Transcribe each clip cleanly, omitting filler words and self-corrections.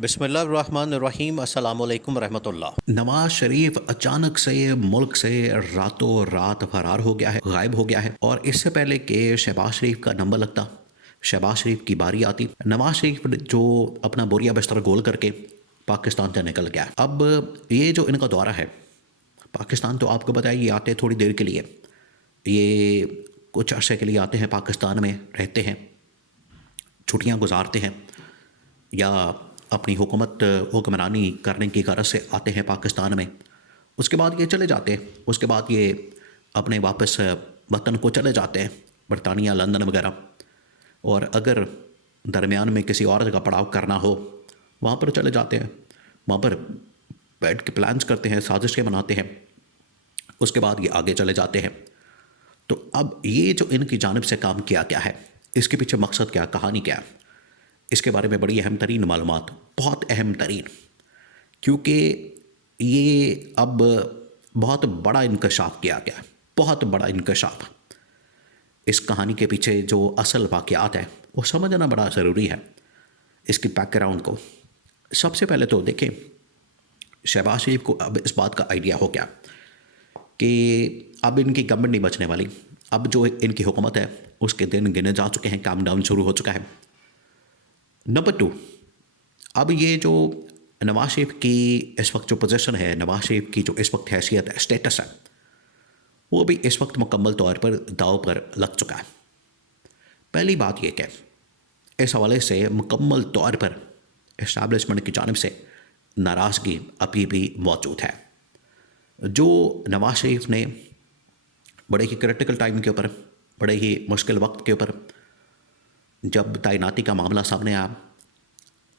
बिस्मिल्लाहिर्रहमानिर्रहीम अस्सलामुअलैकुम रहमतुल्लाह। नवाज शरीफ अचानक से मुल्क से रातों रात फरार हो गया है, गायब हो गया है। और इससे पहले कि शहबाज शरीफ का नंबर लगता, शहबाज शरीफ की बारी आती, नवाज शरीफ जो अपना बोरिया बिस्तर गोल करके पाकिस्तान से निकल गया। अब ये जो इनका दौरा है पाकिस्तान, तो आपको पता है ये आते थोड़ी देर के लिए, ये कुछ अरसे के लिए आते हैं, पाकिस्तान में रहते हैं, छुट्टियां गुजारते हैं, या अपनी हुक्मरानी करने की गरज से आते हैं पाकिस्तान में। उसके बाद ये चले जाते हैं, उसके बाद ये अपने वापस वतन को चले जाते हैं, बरतानिया, लंदन वगैरह। और अगर दरमियान में किसी और जगह पड़ाव करना हो, वहाँ पर चले जाते हैं, वहाँ पर बैठ के प्लान्स करते हैं, साजिशें बनाते हैं, उसके बाद ये आगे चले जाते हैं। तो अब ये जो इनकी जानिब से काम किया गया है, इसके पीछे मकसद क्या, कहानी क्या है, इसके बारे में बड़ी अहम तरीन मालूमात, बहुत अहम तरीन, क्योंकि ये अब बहुत बड़ा इंकशाफ किया गया है, बहुत बड़ा इंकशाफ। इस कहानी के पीछे जो असल वाक़यात है वो समझना बड़ा ज़रूरी है, इसकी बैकग्राउंड को। सबसे पहले तो देखें, शहबाज शरीफ को अब इस बात का आइडिया हो गया कि अब इनकी गवर्नमेंट नहीं बचने वाली, अब जो इनकी हुकूमत है उसके दिन गिने जा चुके हैं, काम डाउन शुरू हो चुका है। नंबर 2, अब ये जो नवाज शरीफ की इस वक्त जो पोजीशन है, नवाज शरीफ की जो इस वक्त हैसियत है, स्टेटस है, वो भी इस वक्त मुकम्मल तौर पर दाव पर लग चुका है। पहली बात ये कि इस हवाले से मुकम्मल तौर पर इस्टेब्लिशमेंट की जानिब से नाराज़गी अभी भी मौजूद है। जो नवाज शरीफ ने बड़े ही क्रिटिकल टाइम के ऊपर, बड़े ही मुश्किल वक्त के ऊपर, जब तैनाती का मामला सामने आया,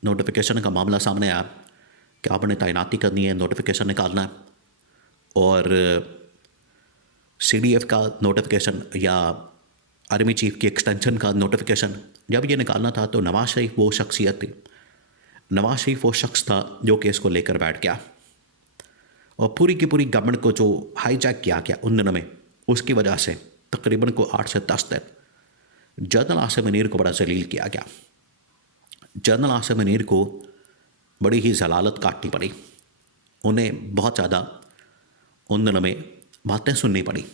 नोटिफिकेशन का मामला सामने आया कि आपने तैनाती करनी है, नोटिफिकेशन निकालना है, और CDF का नोटिफिकेशन या आर्मी चीफ की एक्सटेंशन का नोटिफिकेशन जब ये निकालना था, तो नवाज शरीफ वो शख्सियत थी, नवाज शरीफ वो शख्स था जो कि इसको लेकर बैठ गया, और पूरी की पूरी गवर्नमेंट को जो हाईजैक किया गया उन दिनों में, उसकी वजह से तकरीबन को 8 से 10 दिन जनरल आसिम मुनीर को बड़ा जलील किया गया। जनरल आसिम मुनीर को बड़ी ही जलालत काटनी पड़ी, उन्हें बहुत ज़्यादा उन दिनों में बातें सुननी पड़ी,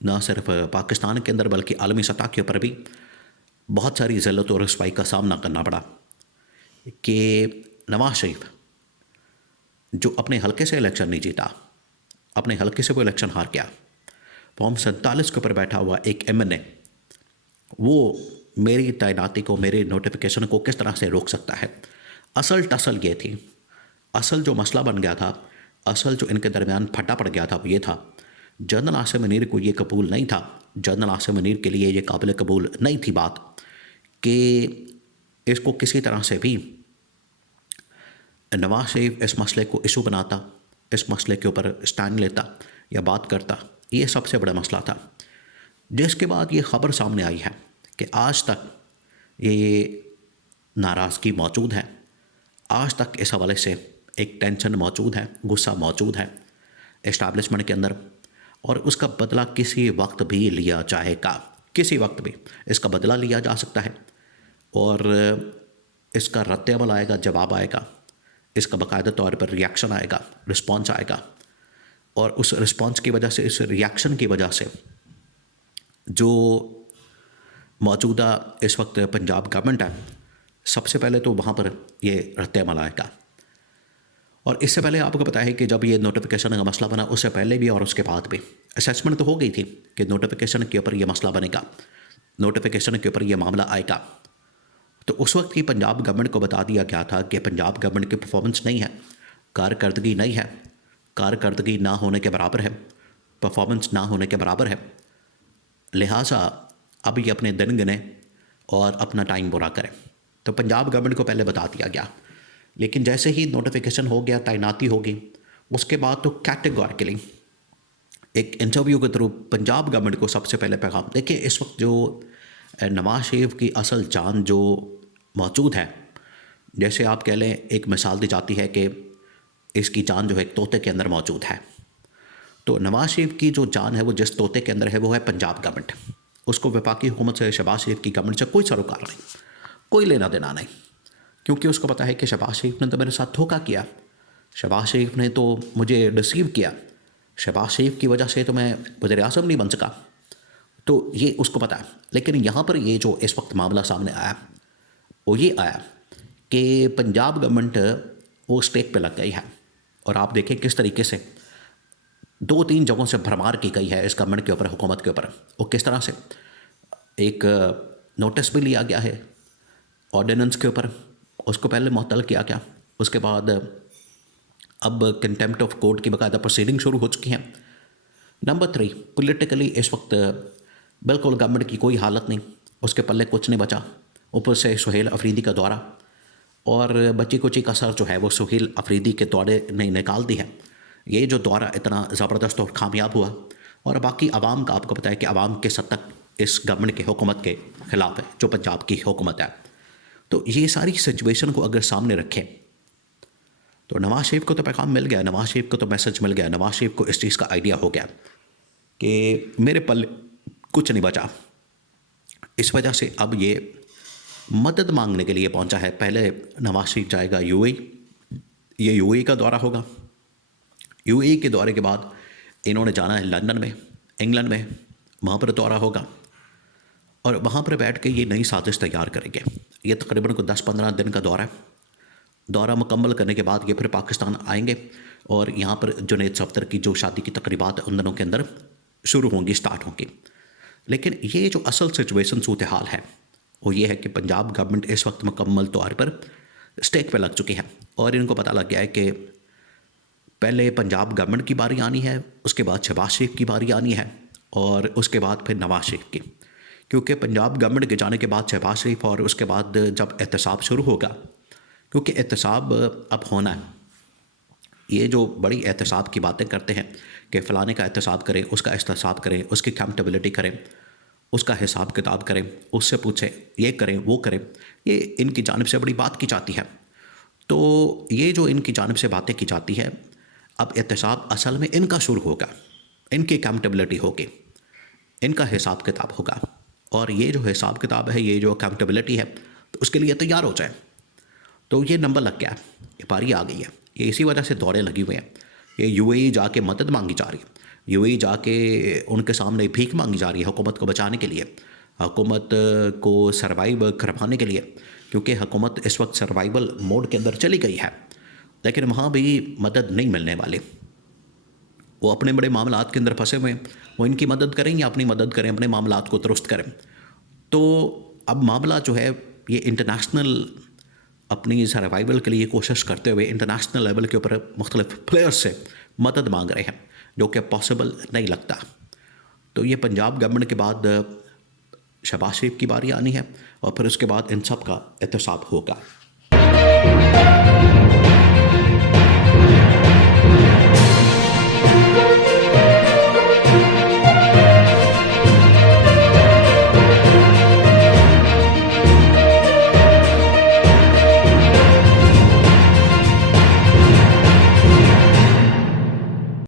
ना सिर्फ पाकिस्तान के अंदर बल्कि आलमी सतह के ऊपर भी बहुत सारी ज़िल्लत और रसवाई का सामना करना पड़ा कि नवाज शरीफ जो अपने हल्के से इलेक्शन नहीं जीता, अपने हल्के से वो इलेक्शन हार गया, फॉर्म 47 के ऊपर बैठा हुआ एक MNA, वो मेरी तैनाती को, मेरे नोटिफिकेशन को किस तरह से रोक सकता है। असल टसल ये थी, असल जो मसला बन गया था, असल जो इनके दरमियान फटा पड़ गया था, वो ये था, जनरल आसिम मुनीर को ये कबूल नहीं था, जनरल आसिम मुनीर के लिए ये काबिल कबूल नहीं थी बात कि इसको किसी तरह से भी नवाज शरीफ इस मसले को इशू बनाता, इस मसले के ऊपर स्टैंड लेता या बात करता। ये सबसे बड़ा मसला था, जिसके बाद ये ख़बर सामने आई है कि आज तक ये नाराज़गी मौजूद है, आज तक इस हवाले से एक टेंशन मौजूद है, गुस्सा मौजूद है इस्टेब्लिशमेंट के अंदर, और उसका बदला किसी वक्त भी लिया जाएगा, किसी वक्त भी इसका बदला लिया जा सकता है, और इसका रद्द-ए-अमल आएगा, जवाब आएगा, इसका बाकायदा तौर पर रिएक्शन आएगा, रिस्पॉन्स आएगा, और उस रिस्पॉन्स की वजह से, इस रिएक्शन की वजह से जो मौजूदा इस वक्त पंजाब गवर्नमेंट है, सबसे पहले तो वहाँ पर ये रद्द-ए-अमल आएगा। और इससे पहले आपको पता है कि जब ये नोटिफिकेशन का मसला बना, उससे पहले भी और उसके बाद भी असेसमेंट तो हो गई थी कि नोटिफिकेशन के ऊपर ये मसला बनेगा, नोटिफिकेशन के ऊपर ये मामला आएगा। तो उस वक्त की पंजाब गवर्नमेंट को बता दिया गया था कि पंजाब गवर्नमेंट की परफॉर्मेंस नहीं है, कारकर्दगी नहीं है, कारकर्दगी ना होने के बराबर है, परफॉर्मेंस ना होने के बराबर है, लिहाजा अब ये अपने दिन गिने और अपना टाइम पूरा करें। तो पंजाब गवर्नमेंट को पहले बता दिया गया, लेकिन जैसे ही नोटिफिकेशन हो गया, तैनाती होगी, उसके बाद तो कैटेगोरिकली एक इंटरव्यू के थ्रू पंजाब गवर्नमेंट को सबसे पहले पैगाम, देखिए इस वक्त जो नवाज शरीफ की असल जान जो मौजूद है, जैसे आप कह लें, एक मिसाल दी जाती है कि इसकी जान जो है एक तोते के अंदर मौजूद है, तो नवाज शरीफ की जो जान है वो जिस तोते के अंदर है वो है पंजाब गवर्नमेंट। उसको वफाकी हुकूमत से, शहबाज शरीफ की गवर्नमेंट से कोई सरोकार नहीं, कोई लेना देना नहीं, क्योंकि उसको पता है कि शहबाज शरीफ ने तो मेरे साथ धोखा किया, शहबाज शरीफ ने तो मुझे डिसीव किया, शहबाज शरीफ की वजह से तो मैं वज़ीर आज़म नहीं बन सका। तो ये उसको पता है। लेकिन यहाँ पर ये जो इस वक्त मामला सामने आया वो ये आया कि पंजाब गवर्नमेंट वो स्टेक पे लग गई है, और आप देखें किस तरीके से 2-3 जगहों से भरमार की गई है इस गवर्नमेंट के ऊपर, हुकूमत के ऊपर। वो किस तरह से एक नोटिस भी लिया गया है ऑर्डिनेंस के ऊपर, उसको पहले मुअत्तल किया गया, उसके बाद अब कंटेम्प्ट ऑफ कोर्ट की बाकायदा प्रोसीडिंग शुरू हो चुकी हैं। नंबर 3, पॉलिटिकली इस वक्त बिल्कुल गवर्नमेंट की कोई हालत नहीं, उसके पल्ले कुछ नहीं बचा। ऊपर से सुहेल अफरीदी का दौरा, और बच्ची कुची का सर जो है वो सुहेल अफरीदी के दौरे ने निकाल दी है। ये जो दौरा इतना ज़बरदस्त और कामयाब हुआ, और बाकी आवाम का आपको पता है कि आवाम के सद तक इस गवर्नमेंट के हुकूमत के ख़िलाफ़ है जो पंजाब की हुकूमत है। तो ये सारी सिचुएशन को अगर सामने रखें तो नवाज शरीफ को तो पैगाम मिल गया, नवाज शरीफ को तो मैसेज मिल गया, नवाज शरीफ को इस चीज़ का आइडिया हो गया कि मेरे पल्ले कुछ नहीं बचा। इस वजह से अब ये मदद मांगने के लिए पहुंचा है। पहले नवाज शरीफ जाएगा यूएई, ये यूएई का दौरा होगा। यूएई के दौरे के बाद इन्होंने जाना है लंदन में, इंग्लैंड में, वहाँ पर दौरा होगा, और वहाँ पर बैठ के ये नई साजिश तैयार करेंगे। ये तकरीबन को 10-15 दिन का दौरा है। दौरा मुकम्मल करने के बाद ये फिर पाकिस्तान आएंगे, और यहाँ पर जुनैद सफ्दर की जो शादी की तकरीबात उन दिनों के अंदर शुरू होंगी, स्टार्ट होंगी। लेकिन ये जो असल सिचुएशन सूरत हाल है वो ये है कि पंजाब गवर्नमेंट इस वक्त मुकम्मल तौर पर स्टेक पे लग चुकी है, और इनको पता लग गया है कि पहले पंजाब गवर्नमेंट की बारी आनी है, उसके बाद शहबाज शरीफ की बारी आनी है, और उसके बाद फिर नवाज शरीफ की। क्योंकि पंजाब गवर्नमेंट के जाने के बाद शहबाज शरीफ, और उसके बाद जब एहतसाब शुरू होगा, क्योंकि एहतसाब अब होना है, ये जो बड़ी एहतसाब की बातें करते हैं कि फ़लाने का एहतसाब करें, उसका एहतसाब करें, उसकी अकाउंटेबिलिटी करें, उसका हिसाब किताब करें, उससे पूछें, ये करें वो करें, ये इनकी जानिब से बड़ी बात की जाती है। तो ये जो इनकी जानिब से बातें की जाती है, अब एहतसाब असल में इनका शुरू होगा, इनकी अकाउंटेबिलिटी होगी, इनका हिसाब किताब होगा, और ये जो हिसाब किताब है, ये जो अकाउंटेबिलिटी है, तो उसके लिए तैयार हो जाए। तो ये नंबर लग गया, ये पारी आ गई है। ये इसी वजह से दौरे लगी हुए हैं। ये यूएई जाके मदद मांगी जा रही है, यूएई जाके उनके सामने भीख मांगी जा रही है हुकूमत को बचाने के लिए, हुकूमत को सर्वाइव करवाने के लिए, क्योंकि हुकूमत इस वक्त सर्वाइवल मोड के अंदर चली गई है। लेकिन वहाँ भी मदद नहीं मिलने वाली। वो अपने बड़े मामलात के अंदर फंसे हुए हैं, वो इनकी मदद करें या अपनी मदद करें, अपने मामलात को दुरुस्त करें। तो अब मामला जो है ये इंटरनेशनल अपनी सर्वाइवल के लिए कोशिश करते हुए इंटरनेशनल लेवल के ऊपर मुख्तलिफ प्लेयर्स से मदद मांग रहे हैं, जो कि पॉसिबल नहीं लगता। तो ये पंजाब गवर्नमेंट के बाद शहबाज शरीफ की बारी आनी है, और फिर उसके बाद इन सब का एहतसाब होगा।